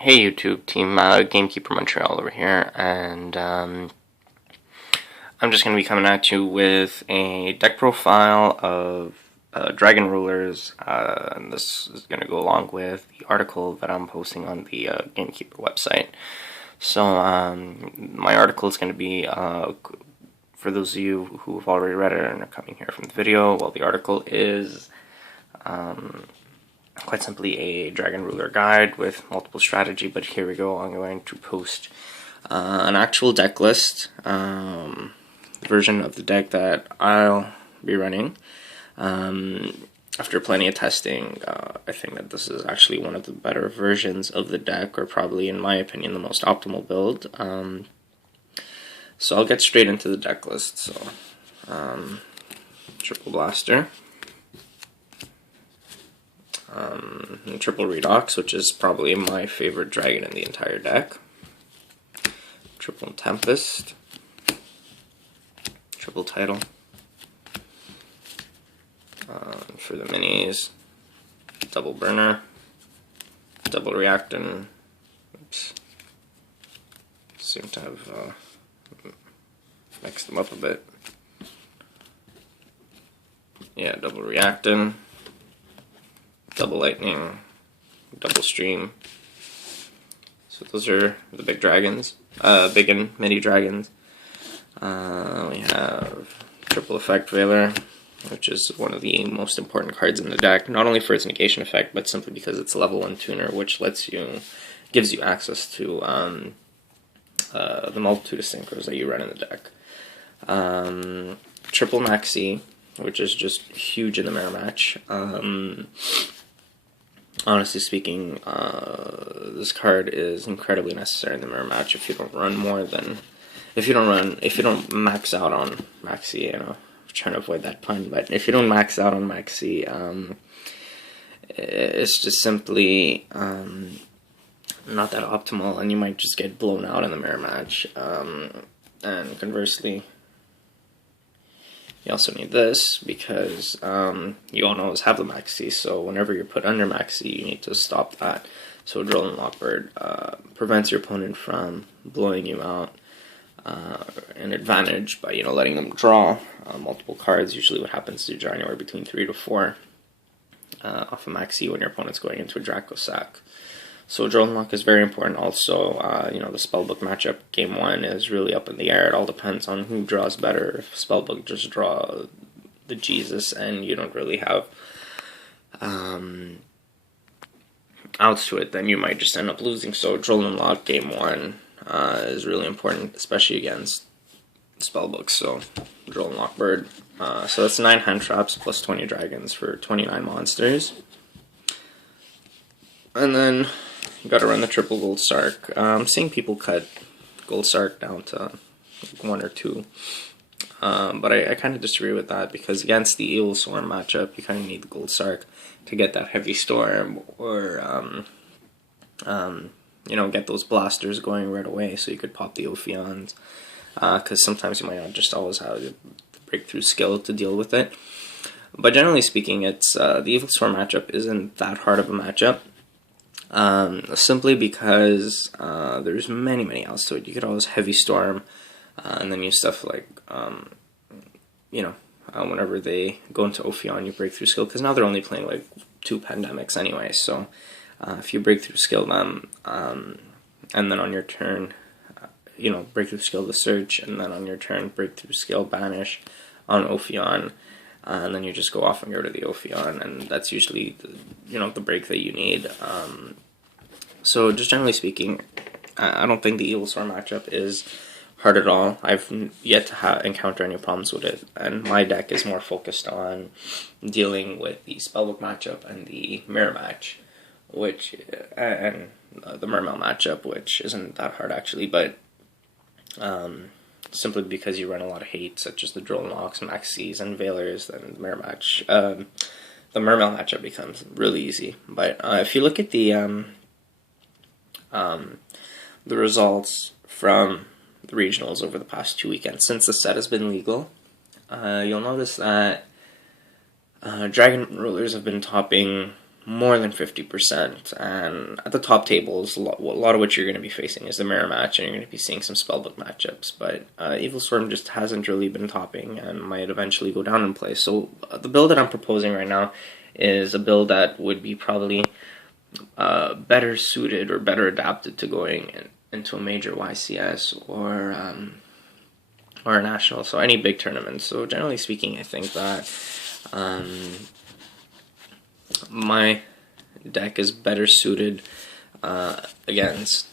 Hey YouTube team, Gamekeeper Montreal over here, and I'm just going to be coming at you with a deck profile of Dragon Rulers, and this is going to go along with the article that I'm posting on the Gamekeeper website. So my article is going to be, for those of you who have already read it and are coming here from the video, well, the article is quite simply a Dragon Ruler guide with multiple strategy, but here we go. I'm going to post an actual deck list, version of the deck that I'll be running. After plenty of testing, I think that this is actually one of the better versions of the deck, or probably, in my opinion, the most optimal build. So I'll get straight into the deck list. So, Triple Blaster. Triple Redox, which is probably my favorite dragon in the entire deck. Triple Tempest. Triple Title. For the minis, Double Burner. Double Reactant. Oops. Seem to have mixed them up a bit. Yeah, Double Reactant. Double Lightning, Double Stream. So those are the big dragons, big and mini dragons. We have Triple Effect Veiler, which is one of the most important cards in the deck, not only for its negation effect, but simply because it's a level 1 tuner, which gives you access to the multitude of synchros that you run in the deck. Triple Maxi, which is just huge in the mirror match. Honestly speaking, this card is incredibly necessary in the mirror match. If you don't max out on Maxi, I'm trying to avoid that pun, but if you don't max out on Maxi, it's just simply not that optimal, and you might just get blown out in the mirror match. And conversely, you also need this because you don't always have the Maxi, so whenever you're put under Maxi, you need to stop that. So Drill and Lockbird prevents your opponent from blowing you out. An advantage by letting them draw multiple cards. Usually what happens is you draw anywhere between 3 to 4 off a Maxi when your opponent's going into a Draco sack. So Drill and Lock is very important. Also, the Spellbook matchup, game 1, is really up in the air. It all depends on who draws better. If Spellbook just draw the Jesus and you don't really have outs to it, then you might just end up losing. So Drill and Lock game 1 is really important, especially against Spellbook. So Drill and Lock Bird. So that's 9 hand traps plus 20 dragons for 29 monsters. And then you gotta run the triple Gold Sark. I'm seeing people cut Gold Sark down to 1 or 2. But I kind of disagree with that, because against the Evil Storm matchup, you kind of need the Gold Sark to get that heavy storm, or get those blasters going right away, so you could pop the Ophions. Because sometimes you might not just always have the breakthrough skill to deal with it. But generally speaking, it's the Evil Storm matchup isn't that hard of a matchup. Simply because there's many outs to it. You could always heavy storm, and then use stuff like whenever they go into Ophion, you break through skill, because now they're only playing like 2 pandemics anyway. So if you break through skill them, and then on your turn, break through skill the search, and then on your turn break through skill banish on Ophion. And then you just go off and go to the Ophion, and that's usually the break that you need. So just generally speaking, I don't think the Evil Storm matchup is hard at all. I've yet to encounter any problems with it, and my deck is more focused on dealing with the Spellbook matchup and the Mirror match, and the Mermail matchup, which isn't that hard actually, but simply because you run a lot of hate, such as the Drill and Locks, Maxis, and Veilers, then the Mirror match, the Mermail matchup becomes really easy. But if you look at the results from the regionals over the past 2 weekends, since the set has been legal, you'll notice that Dragon Rulers have been topping more than 50%, and at the top tables, a lot of what you're going to be facing is the mirror match, and you're going to be seeing some spellbook matchups, but Evil Storm just hasn't really been topping, and might eventually go down in play. So the build that I'm proposing right now is a build that would be probably better suited or better adapted to going into a major YCS or a national, so any big tournament. So generally speaking, I think that my deck is better suited to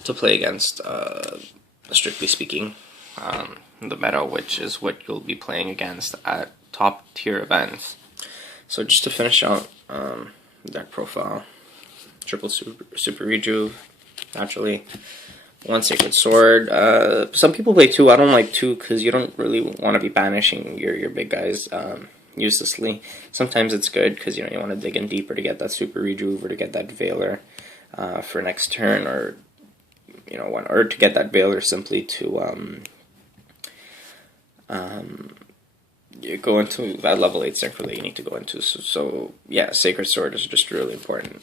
play against, strictly speaking, the meta, which is what you'll be playing against at top tier events. So just to finish out deck profile, triple super rejuve, naturally. 1 Sacred Sword. Some people play 2. I don't like 2 because you don't really want to be banishing your big guys uselessly. Sometimes it's good because you want to dig in deeper to get that super rejuve or to get that Veiler for next turn, or or to get that Veiler simply to you go into that level 8 synchro that you need to go into. So yeah, Sacred Sword is just really important.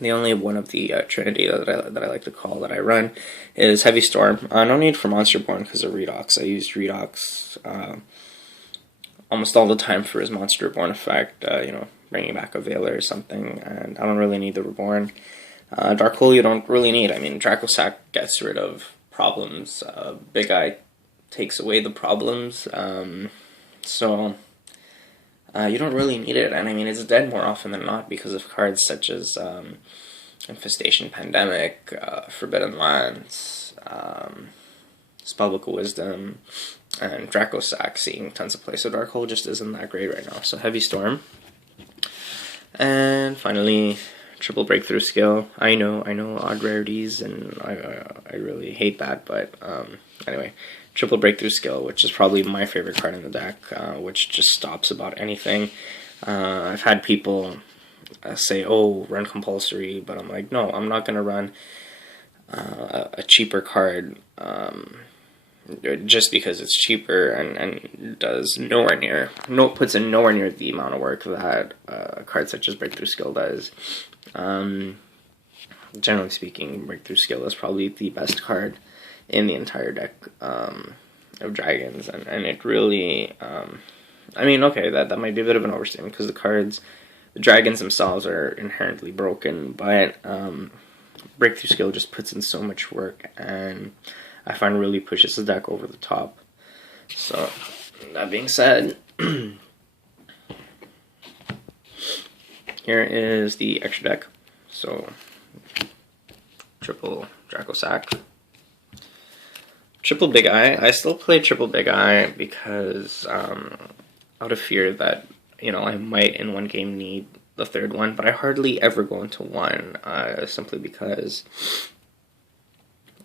The only one of the Trinity that I like to call that I run is Heavy Storm. No need for Monsterborn because of Redox. I used Redox almost all the time for his Monsterborn effect, bringing back a Veiler or something, and I don't really need the Reborn. Dark Hole you don't really need. I mean, Dracosac gets rid of problems. Big Eye takes away the problems, so you don't really need it, and I mean, it's dead more often than not because of cards such as Infestation Pandemic, Forbidden Lands, Spellbook of Wisdom, and Dracosac seeing tons of play. So Dark Hole just isn't that great right now. So Heavy Storm. And finally, triple breakthrough skill. I know, odd rarities, and I really hate that, but anyway. Triple breakthrough skill, which is probably my favorite card in the deck, which just stops about anything. I've had people say, "Oh, run compulsory," but I'm like, no, I'm not gonna run a cheaper card just because it's cheaper and does puts in nowhere near the amount of work that a card such as breakthrough skill does. Generally speaking, breakthrough skill is probably the best card in the entire deck of dragons, and it really, I mean, okay, that might be a bit of an overstatement because the dragons themselves are inherently broken, but breakthrough skill just puts in so much work, and I find really pushes the deck over the top. So, that being said, here is the extra deck. So, triple Dracosac. Triple Big Eye. I still play Triple Big Eye because out of fear that I might in one game need the third one, but I hardly ever go into one simply because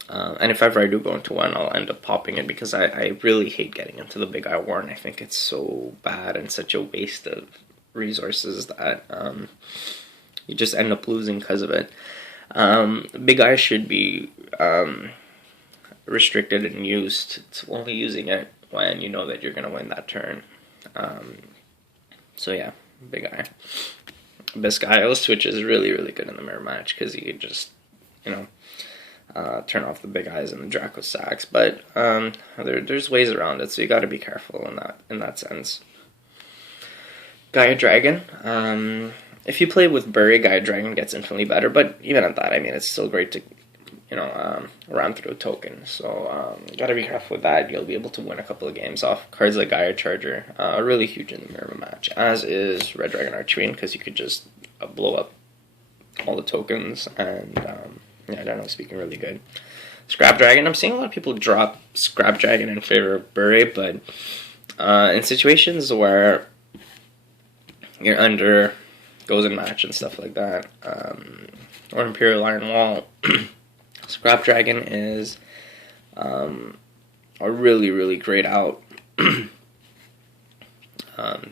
and if ever I do go into one, I'll end up popping it because I really hate getting into the Big Eye War, and I think it's so bad and such a waste of resources that you just end up losing because of it. Big Eye should be restricted and used to only using it when you know that you're going to win that turn. So yeah, Big Eye. Biscaio switch is really, really good in the mirror match because you could just, turn off the Big Eyes and the Draco Sacs, but there's ways around it, so you got to be careful in that sense. Gaia Dragon. If you play with Bury, Gaia Dragon gets infinitely better, but even at that, I mean, it's still great to run through a token. So you got to be careful with that. You'll be able to win a couple of games off cards like Gaia Charger. Are really huge in the mirror match, as is Red Dragon Archfiend, because you could just blow up all the tokens, and generally speaking, really good. Scrap Dragon. I'm seeing a lot of people drop Scrap Dragon in favor of Bury, but in situations where you're under goes in match and stuff like that, or Imperial Iron Wall, Scrap Dragon is a really, really great out to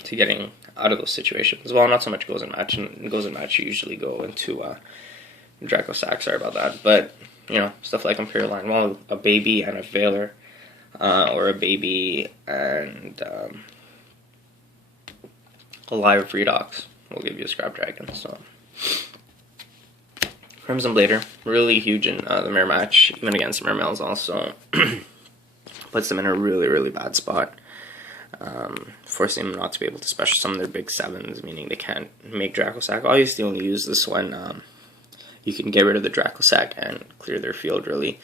getting out of those situations. Well, not so much goes in match, and goes in match you usually go into Draco Sac, sorry about that, but stuff like Imperial Iron Wall, a baby and a Veiler, or a baby and a live Redox, will give you a Scrap Dragon. So Crimson Blader, really huge in the mirror match, even against mirror males also. Puts them in a really, really bad spot. Forcing them not to be able to special summon their big 7s, meaning they can't make Dracosack. Obviously, only use this when you can get rid of the Dracosack and clear their field, really.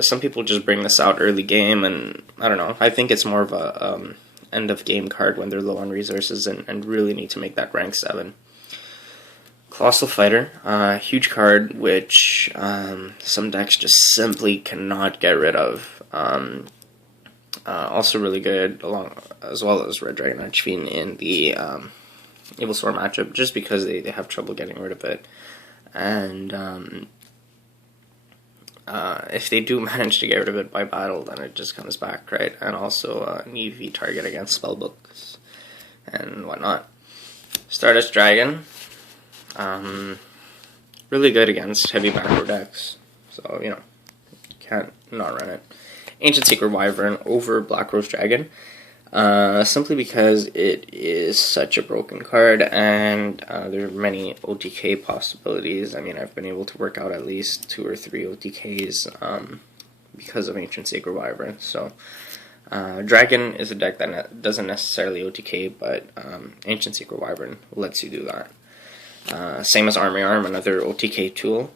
Some people just bring this out early game, and I don't know. I think it's more of a end of game card when they're low on resources and really need to make that rank 7. Colossal Fighter, huge card which some decks just simply cannot get rid of. Also really good, as well as Red Dragon Archfiend in the Evilswarm matchup, just because they have trouble getting rid of it. And if they do manage to get rid of it by battle, then it just comes back, right? And also an EV target against spellbooks and whatnot. Stardust Dragon, really good against heavy macro decks, so you know, can't not run it. Ancient Sacred Wyvern over Black Rose Dragon, simply because it is such a broken card, and there are many OTK possibilities. I mean, I've been able to work out at least 2 or 3 OTKs because of Ancient Sacred Wyvern. So Dragon is a deck that doesn't necessarily OTK, but Ancient Sacred Wyvern lets you do that. Same as Army Arm, another OTK tool,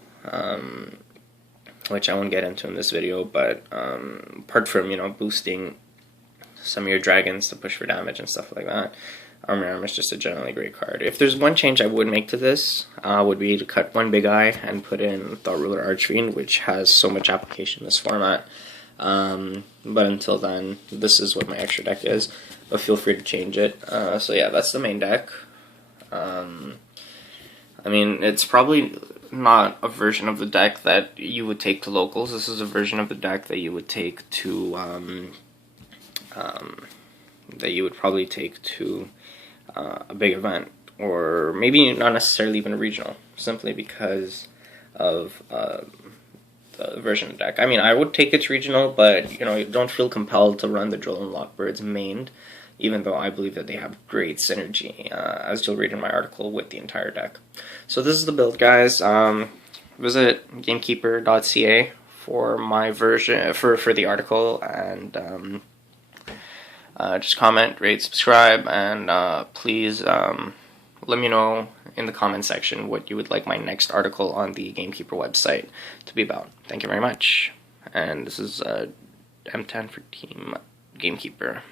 which I won't get into in this video, but apart from, you know, boosting some of your dragons to push for damage and stuff like that, Army Arm is just a generally great card. If there's one change I would make to this, would be to cut one big eye and put in Thought Ruler Archfiend, which has so much application in this format. But until then, this is what my extra deck is, but feel free to change it. So yeah, that's the main deck. I mean, it's probably not a version of the deck that you would take to locals. This is a version of the deck that you would take to, probably take to a big event, or maybe not necessarily even a regional, simply because of the version of the deck. I mean, I would take it to regional, but you know, you don't feel compelled to run the Drill and Lockbirds mained, even though I believe that they have great synergy, as you'll read in my article, with the entire deck. So this is the build, guys. Visit Gamekeeper.ca for my version, for the article, and just comment, rate, subscribe, and please let me know in the comment section what you would like my next article on the Gamekeeper website to be about. Thank you very much. And this is M10 for Team Gamekeeper.